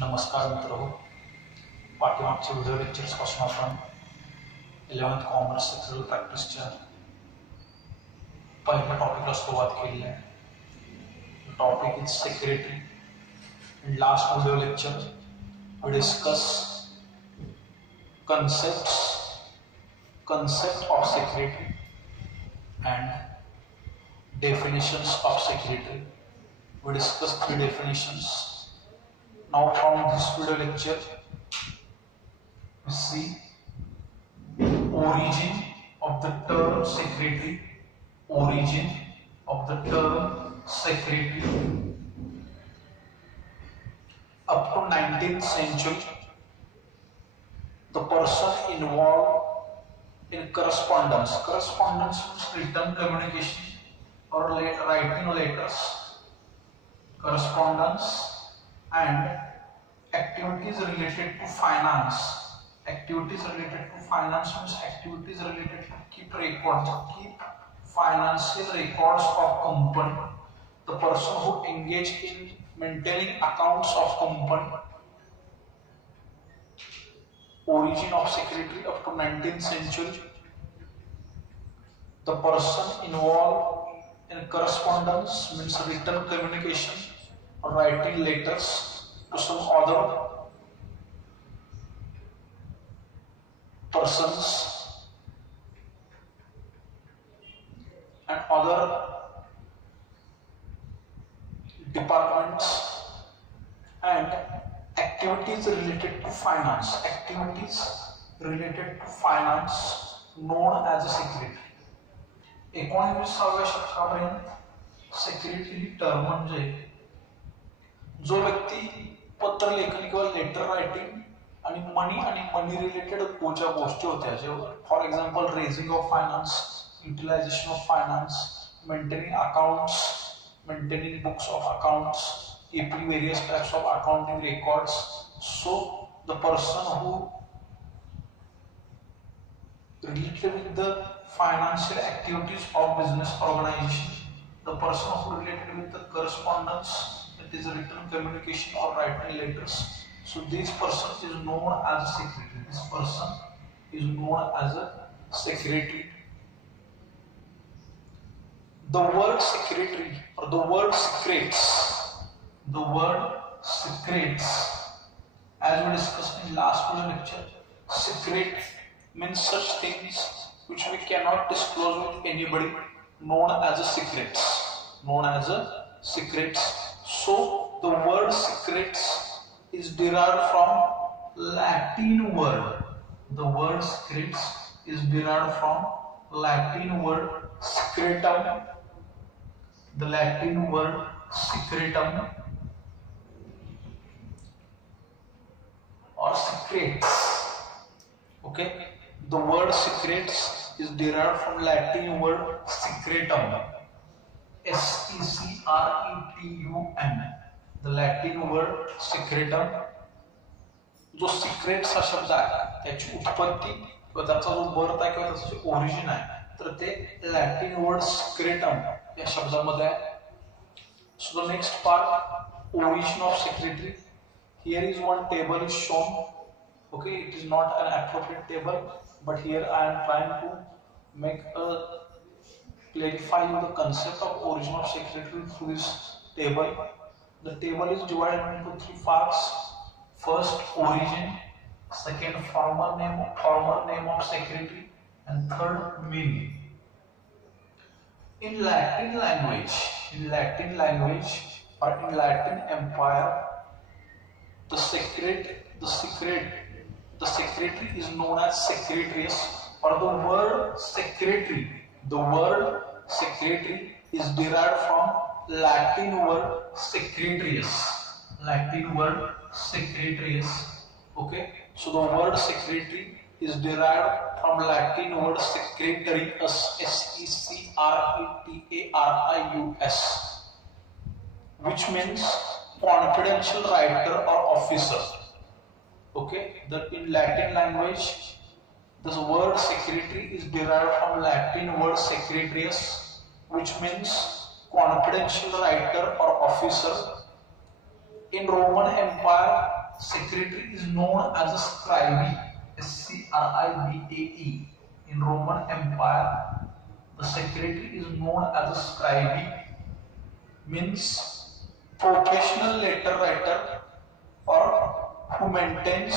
नमस्कार मित्रों, पाठीमागच्या व्हिडिओ लेक्चर्स पासून आपण 11th कॉमर्स सेक्शुअल प्रॅक्टिसच्या पहिल्या टॉपिकला सुरुवात केली आहे. Topic is secretary. In last video lecture we discuss concept of secretary and definitions of secretary. We discussed 3 definitions. Now from this video lecture we see origin of the term secretary. Origin of the term secretary. Up to 19th century, the person involved in correspondence means written communication or writing letters, correspondence and activities related to finance. Activities related to finance means activities related to keep financial records of company. The person who engage in maintaining accounts of company. Origin of secretary up to 19th century. The person involved in correspondence means written communication or writing letters to some other persons and other departments, and activities related to finance. Activities related to finance known as a secretary. 19व्या शतकापर्यंत secretary ही term म्हणजे जो व्यक्ती पत्र लेखन किंवा letter writing आणि मनी रिलेटेड ज्या गोष्टी होत्या, जे for example raising of finance, utilisation of finance, maintaining accounts, maintaining books of accounts, keeping various types of accounting records. So the person who related with the financial activities of business organization, the person who related with the correspondence, that is written communication or writing letters. So this person is known as a secretary. This person is known as a secretary. The word secretary or the word secrets, as we discussed in last video lecture, secret means such things which we cannot disclose with anybody, known as a secrets. So the word secrets is derived from Latin word. The word secrets is derived from Latin word secretum. The Latin word secretum or secrets. Okay, the word secrets is derived from Latin word secretum. secretum. The Latin word secretum. जो secrets हा शब्द आहे त्याची उत्पत्ती किंवा त्याचा जो birth आहे किंवा त्याचे ओरिजिन आहे तर ते लॅटिन वर्ड सिक्रेटम या शब्दामध्ये आहे. So the next part, origin of secretary. Here is one table is shown. Okay, it is not an appropriate table, but here I am trying to make a clarify the concept of origin of secretary through this table. The table is divided into 3 parts. First, origin. Second, former name of secretary, and third, meaning. In Latin language or in Latin Empire, the secretary is known as secretarius, or the word secretary is derived from Latin word secretarius. Okay, so the word secretary is derived from Latin word secretarius, secretarius, which means confidential writer or officer. Okay, in Latin language, this word secretary is derived from Latin word secretarius, which means confidential writer or officer. In Roman Empire, secretary is known as a scribe, scribe. In Roman Empire, the secretary is known as a scribe, means professional letter writer or who maintains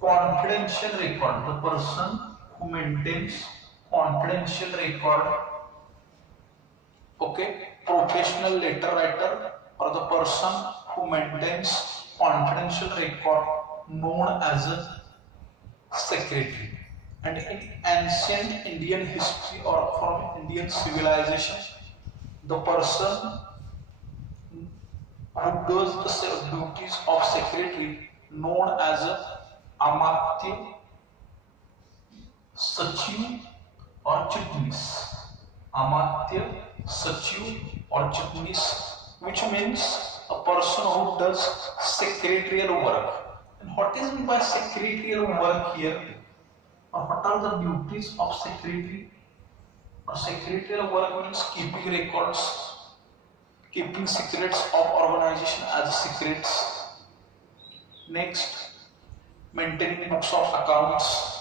confidential record. The person who maintains confidential record, okay, professional letter writer or the person who maintains confidential record known as a secretary. And in ancient Indian history or from Indian civilization, the person who does the duties of secretary known as a Amatya, Sachiv or Chitnis. Amatya, Sachiv or Chitnis, which means a person who does secretarial work. And what is meant by secretarial work here? Or what are the duties of secretary? Or secretarial work means keeping records, keeping secrets of organization as secrets. Next, maintaining books of accounts.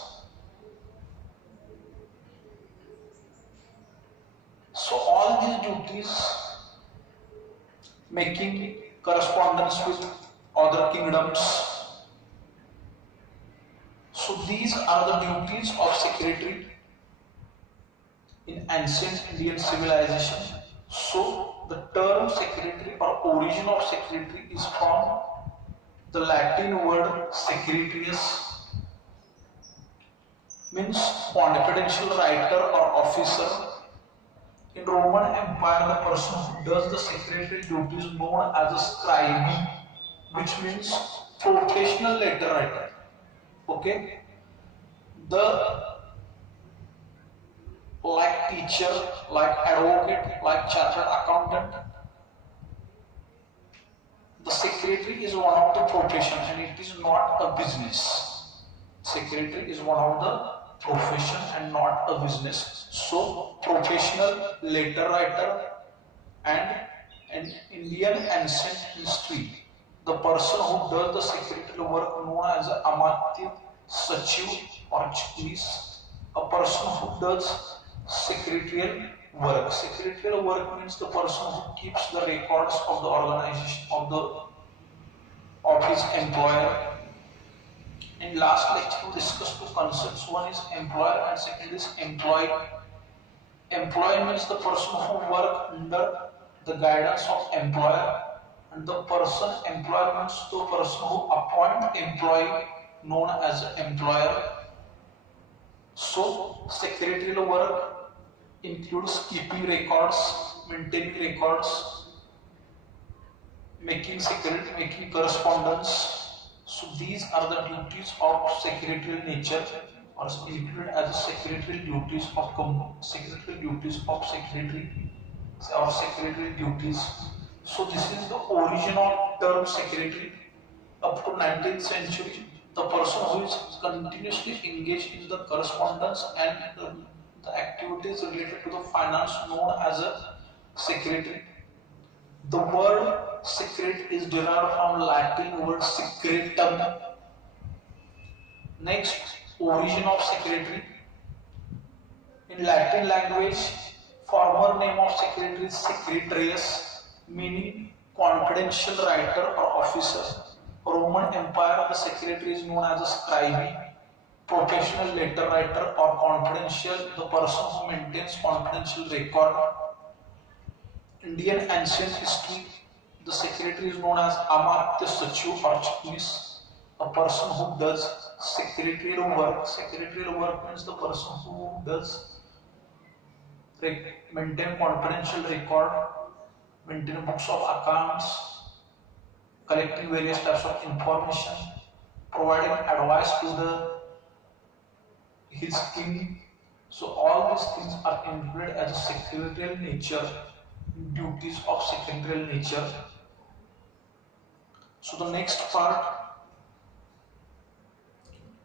So all these duties, making correspondence with other kingdoms. So these are the duties of secretary in ancient Indian civilization. So the term secretary or origin of secretary is from the Latin word secretarius, means confidential writer or officer. In Roman Empire, the person who does the secretary duties known as a scribe, which means professional letter writer. Okay, the like teacher, like advocate, like chartered accountant. The secretary is one of the profession and it is not a business. Secretary is one of the profession and not a business. So professional letter writer and in Indian ancient history, the person who does the secretarial work known as Amatya, Sachiv or Chitnis, a person who does secretarial work. Secretarial work means the person who keeps the records of the organization of his employer. In last lecture we discussed two concepts. One is employer and second is employee. Employee means the person who works under the guidance of employer, and the person employer means the person who appoint employee known as employer. So secretarial work includes keeping records, maintaining records, making secret, making correspondence. So these are the duties of secretarial nature, or included as secretarial duties of secretary or secretarial duties. So this is the original term secretary. Up to 19th century, the person who is continuously engaged in the correspondence and the activities related to the finance known as a secretary. The word secret is derived from Latin word secretum. Next, origin of secretary. In Latin language, former name of secretary is secretarius, meaning confidential writer or officer. Roman Empire, the secretary is known as a scribe, professional letter writer or confidential, the person who maintains confidential record. Indian ancient history, the secretary is known as Amatya, Sachiv or Chitnis, a person who does secretarial work. Secretarial work means the person who does maintain confidential record, maintain books of accounts, collecting various types of information, providing advice to his king. So all these things are included as a secretarial nature, duties of secretarial nature. So the next part,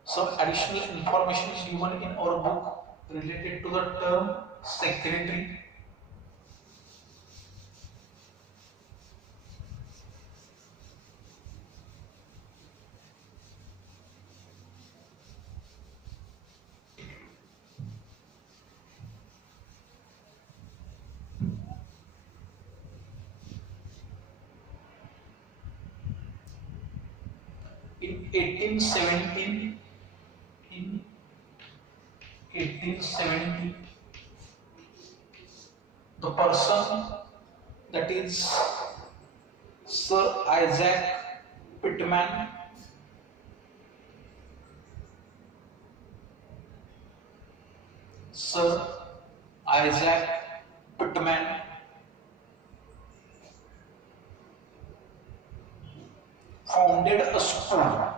some additional information is given in our book related to the term secretary. 1817, in 1870, the person, that is Sir Isaac Pitman, Sir Isaac Pitman, founded a school.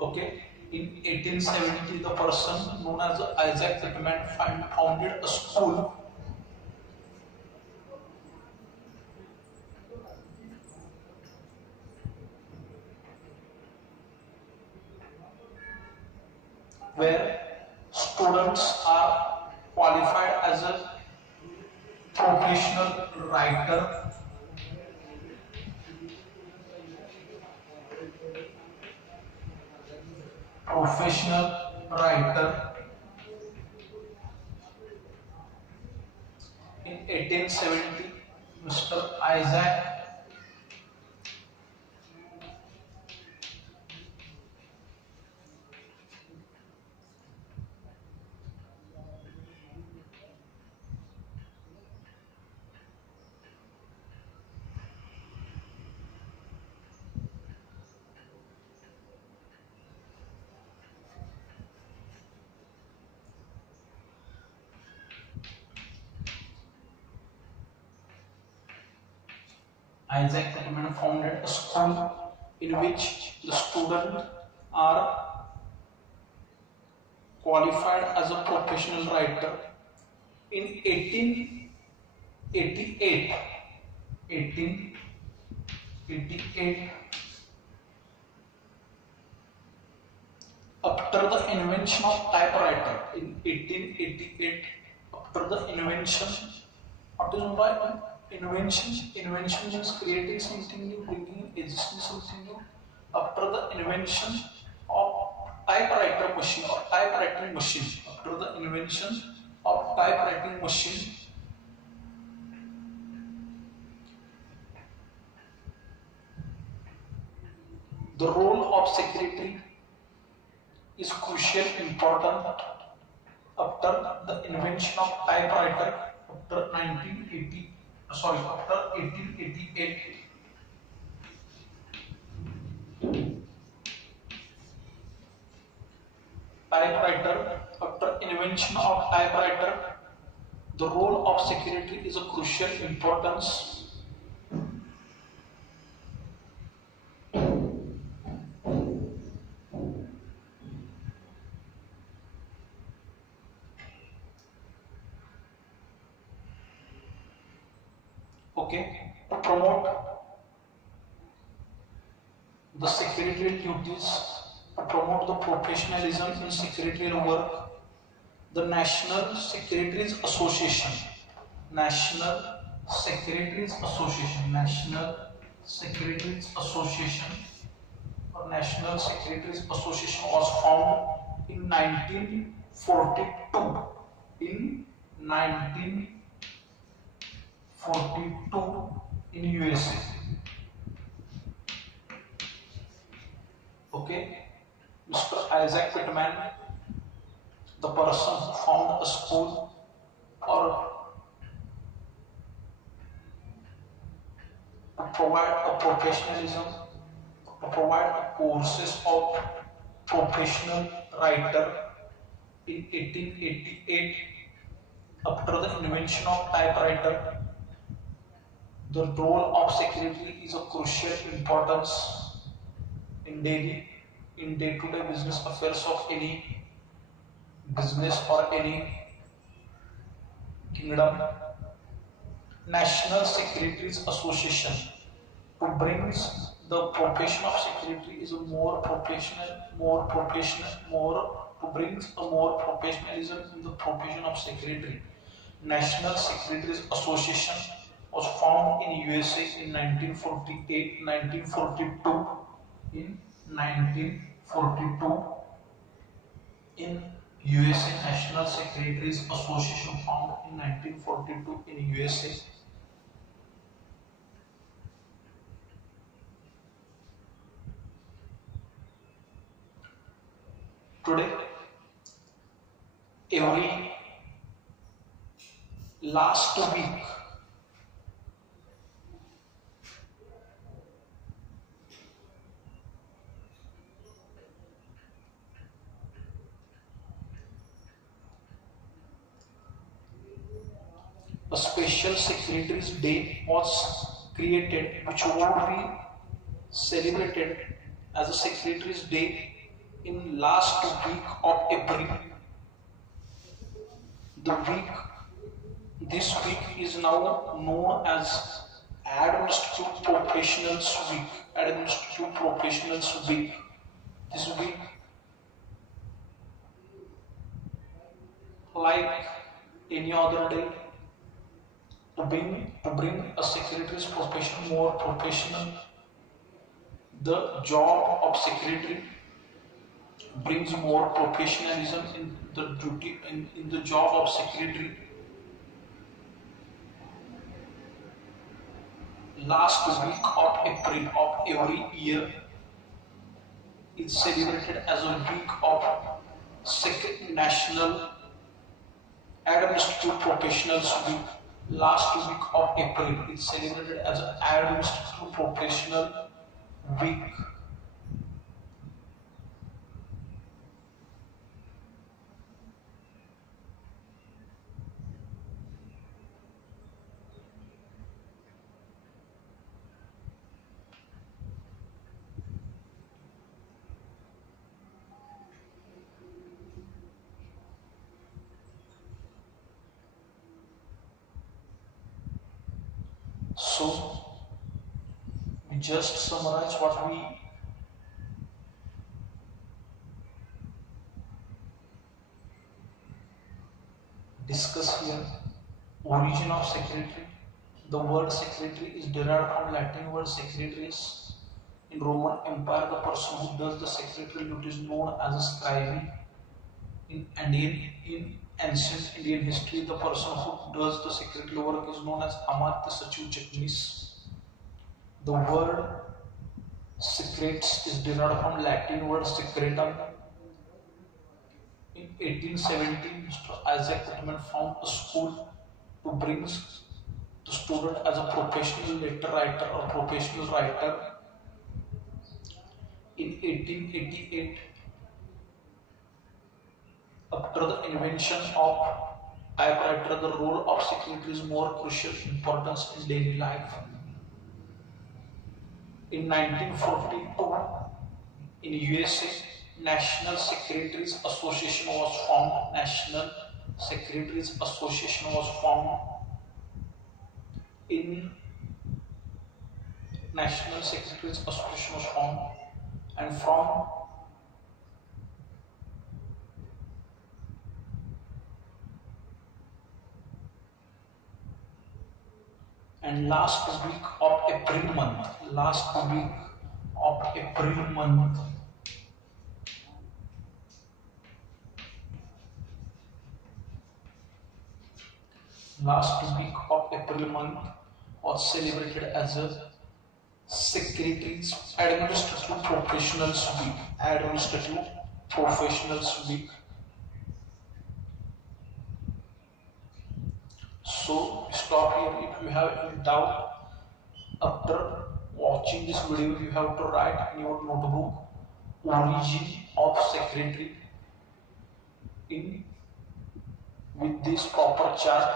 Okay, in 1870, the person known as Isaac Pitman founded a school where students are qualified as a professional writer, In 1870, Mr. Isaac Pitman founded a school in which the students are qualified as a professional writer. In 1888, 1888, after the invention of typewriter, in 1888, after the invention, what is by invention? Invention means creating something new, bringing existing something new. After the invention of typewriter machine or typewriting machine, after the invention of typewriting machine, the role of secretary is crucial important. After the invention of typewriter, after 1888, typewriter, after invention of typewriter, the role of secretary is a crucial importance. Okay, to promote the secretarial duties, to promote the professionalism in secretarial work, the National Secretaries Association, National Secretaries Association, National Secretaries Association, or National Secretaries Association was found in 1942. In 1942 in USA. Okay, Mr. Isaac Pitman, the person who found a school or to provide a professionalism, to provide courses of professional writer in 1888. After the invention of typewriter, the role of secretary is of crucial importance in day-to-day business affairs of any business or any kingdom. National Secretaries Association to bring the profession of secretary is a more professional, to bring a more professionalism in the profession of secretary. National Secretaries Association was found in USA in 1948, 1942. In 1942, in USA, National Secretaries Association found in 1942 in USA. every last week. A special Secretary's Day was created, which would be celebrated as a Secretary's Day in last week of April. This week is now known as Administrative Professionals Week. Administrative Professionals Week. This week, like any other day, to bring a secretary's profession more professional. The job of secretary brings more professionalism in the duty in the job of secretary. Last week of April of every year is celebrated as a week of National Administrative Professionals Week. Last week of April is celebrated as an Administrative Professional Week. So, we just summarize what we discuss here. Origin of secretary. The word secretary is derived from Latin word secretaries. In Roman Empire, the person who does the secretarial duty is known as a scribe. In ancient Indian history, the person who does the secretarial work is known as Amartya Sachiv Chaknis. The word secrets is derived from Latin word secretum. In 1870, Mr. Isaac Whitman found a school to bring the student as a professional letter writer or professional writer. In 1888, after the invention of typewriter, the role of secretary is more crucial importance in daily life. In 1942, in USA, National Secretaries Association was formed. National Secretaries Association was formed. In National Secretaries Association was formed, and from last week of April month, last week of April month, was celebrated as a Secretary's Administrative Professionals Week. Administrative Professionals Week. So stop here. If you have any doubt after watching this video, you have to write in your notebook origin of secretary with this proper chart.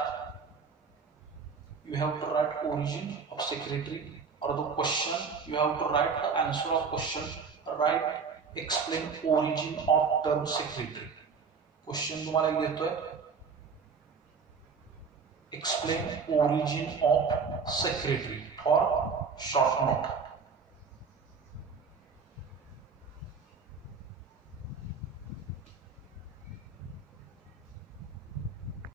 You have to write origin of secretary, or the question you have to write the answer of question. Write explain origin of term secretary. Question तुम्हाला येतोय. Explain origin of secretary or short note.